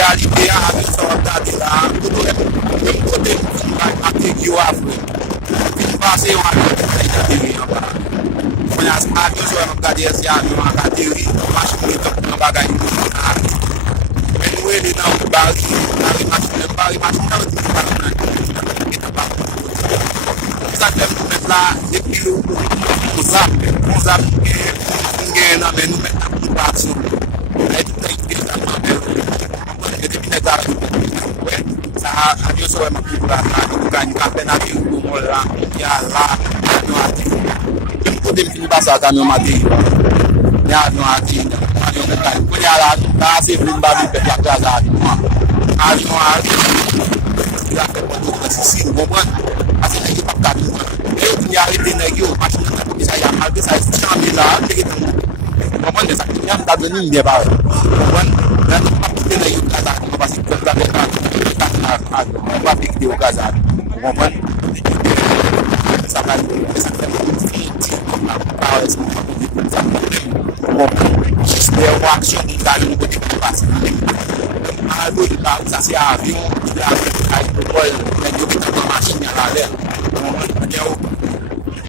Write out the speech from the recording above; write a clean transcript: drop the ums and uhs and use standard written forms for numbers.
realite a avè sa gade la, mèm kote ate ki yo avre. Fin pase yon avyon ki sa ateri yon ba. Mwen avyon so yon gade si avyon an ateri, machin yon top yon bagay yon an. Men nou e li nan ou bari machin yon bari machin nan ou di bari nan yon bari. Sa tem nou met la, depi ou zap gen nan men nou met nan pou baksyon. E tout an yon zap nan men. E depi net a sa avyon so yon pou la nou ganyo kapen avyon pou moun la, ya la, avyon ati. Jem kote m fini basa kamyon mati ya avyon ati, avyon metan. Kwenye ala, la se vlim babi pek la gaz avyon. Avyon ati, ya pek wato kwa sisi, nou kompren? Ase negi pap kati. E yo din yarete negi yo, machin nan kote sa ya malbe sa isi chanme la, teke tan. Kompren de sa, nyam da dweni mbe ba. Kompren? Nan nou pap kite negi yo gaz avyon, basi kwa gaz avyon. On va piquer au gazade. Vous comprenez? Ça va ça fait juste des réactions qui gagnent côté qui passe. Ça c'est avion, il y a une machine à l'air.